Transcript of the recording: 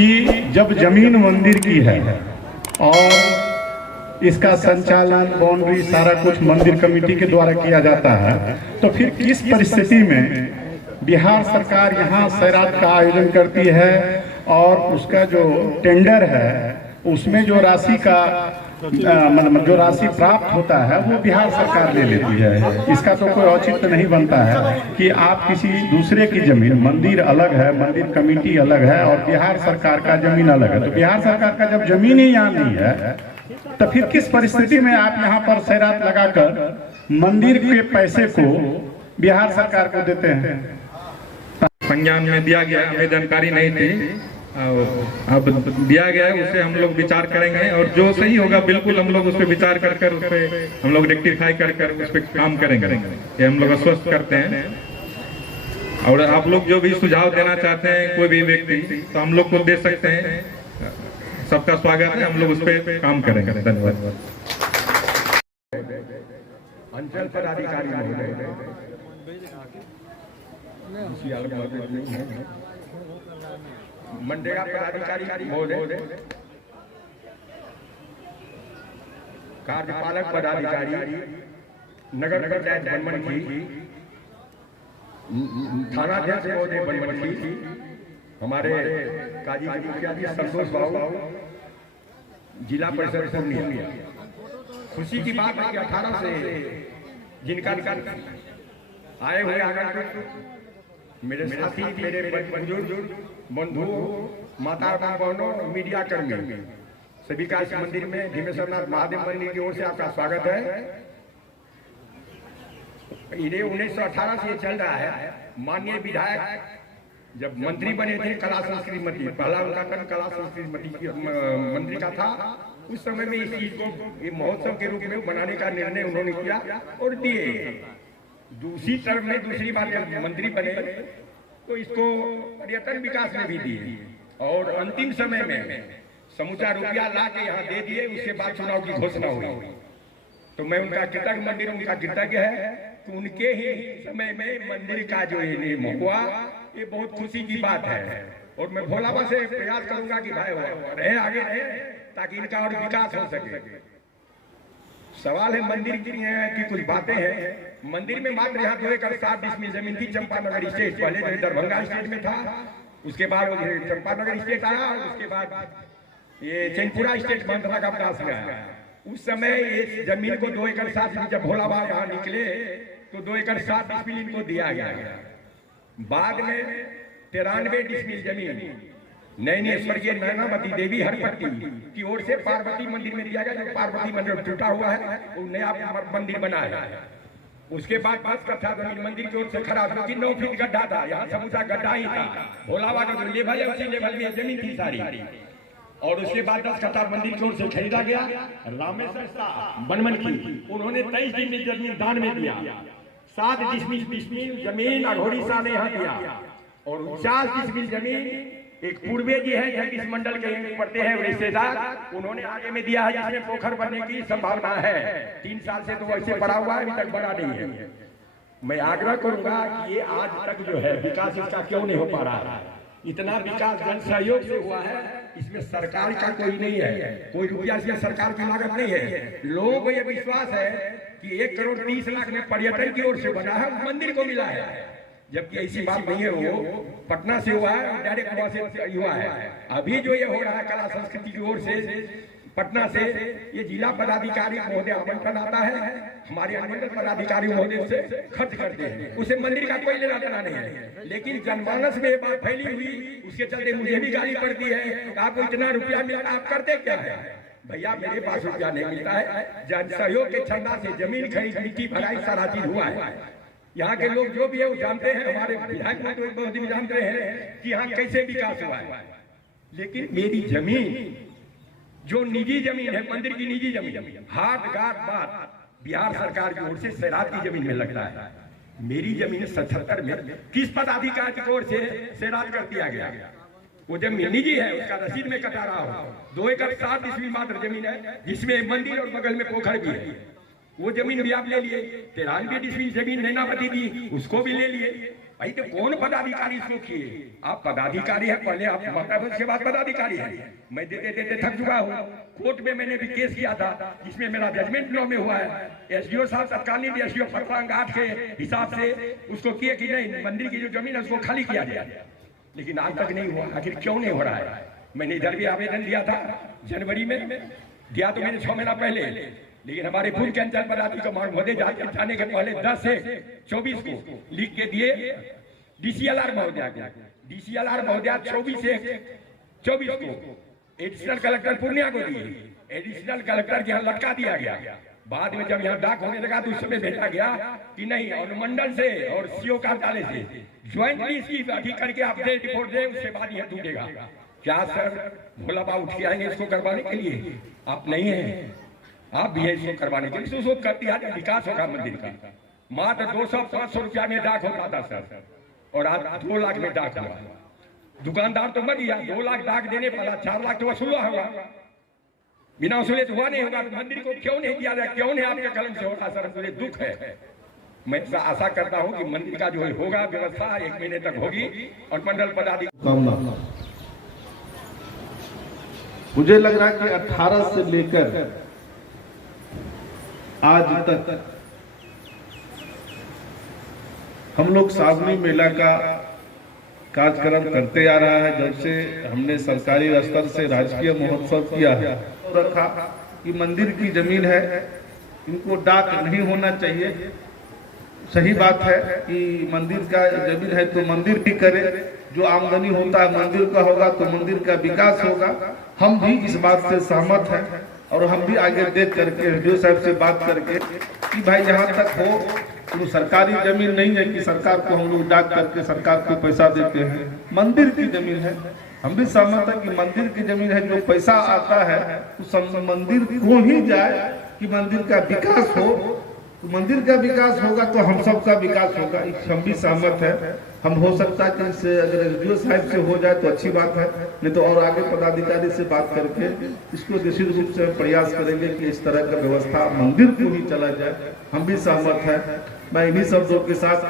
कि जब जमीन मंदिर की है और इसका संचालन बाउंड्री सारा कुछ मंदिर कमेटी के द्वारा किया जाता है, तो फिर किस परिस्थिति में बिहार सरकार यहाँ सैरात का आयोजन करती है और उसका जो टेंडर है उसमें जो राशि का मतलब जो राशि प्राप्त होता है वो बिहार सरकार ले लेती है। इसका तो कोई औचित्य नहीं बनता है कि आप किसी दूसरे की जमीन, मंदिर अलग है, मंदिर कमेटी अलग है और बिहार सरकार का जमीन अलग है, तो बिहार सरकार का जब जमीन ही यहाँ नहीं है तो फिर किस परिस्थिति में आप यहाँ पर सैरात लगाकर मंदिर के पैसे को बिहार सरकार को देते हैं? संज्ञान में दिया गया, हमें जानकारी नहीं थी, अब दिया गया है, उसे हम लोग विचार करेंगे और जो सही होगा बिल्कुल हम लोग उस पर विचार कर उस पर हम लोग रेक्टिफाई कर उस पर काम करेंगे। ये हम लोग आश्वस्त करते हैं और आप लोग जो भी सुझाव देना चाहते हैं कोई भी व्यक्ति तो हम लोग को दे सकते हैं। सबका स्वागत है, हम लोग उस पर काम करेंगे। धन्यवाद। अंचल पदाधिकारी महोदय, मनरेगा पदाधिकारी महोदय, कार्यपालक पदाधिकारी, नगर पंचायत बनमनखी, थानाध्यक्ष महोदय बनमनखी, हमारे काजी मुखिया जी संतोष बाबू, जिला परिषद पूर्णिया। खुशी की बात है कि 18 से जिनका आए हुए आगंतुक मेरे साथी, मेरे बुजुर्ग बंधु, माता बहनों, मीडिया कर्मी सभी का इस मंदिर में धीमेश्वरनाथ महादेव मंदिर की ओर से आपका स्वागत है। इन्हें 1918 से चल रहा है। माननीय विधायक जब मंत्री बने थे कला संस्कृति मंत्री, पहला उनका नाम कला संस्कृति मंत्री का था, उस समय में इस चीज को ये महोत्सव के रूप में बनाने का निर्णय उन्होंने किया और दिए। दूसरी टर्म में दूसरी बार जब मंत्री बने तो इसको पर्यटन विकास में भी दिए और अंतिम समय में समूचा रुपया ला के यहाँ दे दिए। उसके बाद चुनाव की घोषणा हुई तो मैं उनका कृतज्ञ, मंदिर उनका कृतज्ञ है कि उनके ही समय में मंदिर का जो ये निर्माण हुआ, ये बहुत खुशी की बात है। और मैं भोला बाबा से प्रयास करूंगा कि भाई रहे आगे रहे ताकि इनका और विकास हो सके। सवाल है मंदिर की कुछ बातें हैं। मंदिर में मात्र यहाँ 2 एकड़ 7 डिसमिल जमीन थी। चंपानगर स्टेट पहले जो दरभंगा स्टेट में था, उसके बाद चंपानगर स्टेट आया और उसके बाद ये चैनपुरा स्टेट मंत्रणा का प्रयास गया। उस समय ये जमीन को 2 एकड़ 7 डिसमिल, जब भोला बाबा यहाँ निकले तो 2 एकड़ 7 डिसमिल इनको दिया गया। बाद में 93 डिसमिल जमीन नैनी स्वर्गीय नैनावती देवी हरपट्टी की ओर से पार्वती मंदिर में दिया गया, जो पार्वती मंदिर टूटा हुआ है वो नया मंदिर बना है। उसके बाद 5 कट्ठा जमीन मंदिर की ओर से खराब, क्योंकि 9 फीट गड्ढा था, यहाँ समूचा गड्ढा ही था। भोला बाबा का जो लेवल है उसी लेवल में जमीन थी सारी। और उसके बाद 10 कट्ठा मंदिर की ओर से खरीदा गया। रामेश्वर शाह बनमनखी, उन्होंने 23 डिसमिल जमीन दान में दिया। 7 डिसमिल जमीन अघोरी शाह ने यहाँ दिया और 50 डिसमिल जमीन एक पूर्वे जी है जगदीश मंडल के पड़ते हैं रिश्तेदार, उन्होंने आगे में दिया है, जिसमें पोखर बनने की संभावना है। 3 साल से तो वैसे पड़ा हुआ है, अभी तक बना नहीं है। मैं आग्रह करूंगा कि ये आज तक जो है विकास इसका क्यों नहीं हो पा रहा है। इतना विकास जन सहयोग से हुआ है, इसमें सरकार का कोई नहीं है, कोई रुपया इसमें सरकार की लागत नहीं है। लोगों को यह विश्वास है कि 1 करोड़ 30 लाख में पर्यटन की ओर से बना है, मंदिर को मिला है, जबकि ऐसी बात नहीं है। वो पटना से हुआ है और डायरेक्ट वहां से हुआ है। अभी जो ये हो रहा है कला संस्कृति की ओर से पटना से, ये जिला पदाधिकारी महोदय आवंटन आता है, हमारे अन्य पदाधिकारी महोदय से खर्च करते हैं, उसे मंदिर का कोई लेना देना नहीं है। लेकिन जनमानस में ये बात फैली हुई, उसके चलते मुझे भी गाली पड़ती है, आपको इतना रुपया मिला, आप करते क्या है? भैया मेरे पास रुपया नहीं मिलता है, जन सहयोग के चंदा से जमीन खरीद, मिट्टी भराई, सारा चीज हुआ है। यहाँ के लोग जो भी है वो जानते हैं, हमारे विधायक में तो बहुत दिन जानते हैं कि यहाँ कैसे विकास हुआ है। लेकिन मेरी जमीन जो निजी जमीन है, मंदिर की निजी जमीन, हाथ गाट बात बिहार सरकार की ओर से सैरात की जमीन में लगता है। मेरी जमीन 77 में किस पदाधिकारी की ओर से सैरात कर दिया गया? वो जमीन निजी है, उसका रसीद में कटा रहा हूँ। 2 एकड़ 7 डिसमिल मात्र जमीन है, जिसमें मंदिर और बगल में पोखर भी है। वो जमीन भी आप ले लिए। 93 डिसमिल जमीन नैनावती दी, उसको भी ले लिए। भाई तो कौन पदाधिकारी इसको किए? आप पदाधिकारी है, पहले आप मतलब उसके बाद पदाधिकारी है। मैं देते देते थक चुका हूँ। कोर्ट में मैंने भी केस किया था जिसमें मेरा जजमेंट लॉ में हुआ है। एसडीओ साहब तत्कालीन एसडीओ फतवांग 8 के हिसाब से उसको किए कि नहीं, मंदिर की जो जमीन है उसको खाली किया गया, लेकिन आज तक नहीं हुआ। आखिर क्यों नहीं हो रहा है? मैंने इधर भी आवेदन दिया था जनवरी में, दिया तो मैंने 6 महीना पहले, लेकिन हमारे पूर्व के अंचल पदाधिकारी को महोदय जाने के पहले 10 से 24 को लिख के दिए डीसीएलआर महोदय को। डीसीएलआर महोदय 24 से 24 को एडिशनल कलेक्टर पूर्णिया को दिए। एडिशनल कलेक्टर के यहाँ लटका दिया गया। बाद में जब यहाँ डाक होने लगा तो उस समय भेजा गया कि नहीं, अनुमंडल से और सीओ कार्यालय से ज्वाइंटली इसकी अधिक करके अपडेट रिपोर्ट दे, उसके बाद यह टूटेगा। क्या सर भोला बाबू उठ के आएंगे इसको करवाने के लिए? आप नहीं है, आप भी है इसको करवाने के लिए। उसको कर दिया विकास होगा मंदिर का। मात्र 200-500 रुपया में डाक होता था सर, और आज 2 लाख में डाक हुआ। दुकानदार तो मर गया, 2 लाख डाक देने पड़ा, 4 लाख तो वसूला होगा। बिना वसूले तो हुआ नहीं होगा। मंदिर को क्यों नहीं दिया जाए? क्यों नहीं आपके कलम से होगा? सर मुझे दुख है। मैं आशा करता हूँ कि मंदिर का जो होगा व्यवस्था 1 महीने तक होगी और मंडल पदाधिकारी। मुझे लग रहा है कि 18 से लेकर आज तक हम लोग सावनी मेला का कार्यक्रम करते आ रहा है। जब से हमने सरकारी स्तर से राजकीय महोत्सव किया है, रखा कि मंदिर की जमीन है, इनको डाक नहीं होना चाहिए। सही बात है कि मंदिर का जमीन है तो मंदिर भी करे, जो आमदनी होता है मंदिर का होगा तो मंदिर का विकास होगा। हम भी इस बात से सहमत हैं और हम भी आगे देख करके एसडीओ साहब से बात करके कि भाई जहाँ तक हो तो सरकारी जमीन नहीं है कि सरकार को हम लोग डाक करके सरकार को पैसा देते हैं, मंदिर की जमीन है। हम भी सहमत है कि मंदिर की जमीन है, जो पैसा आता है तो मंदिर को ही जाए कि मंदिर का विकास हो। तो मंदिर का विकास होगा तो हम सब का विकास होगा, हम भी सहमत है। हम हो सकता है कि इससे अगर एसडीओ साहब से हो जाए तो अच्छी बात है, नहीं तो और आगे पदाधिकारी से बात करके इसको निश्चित रूप से प्रयास करेंगे कि इस तरह का व्यवस्था मंदिर को ही चला जाए। हम भी सहमत है। मैं इन्हीं शब्दों के साथ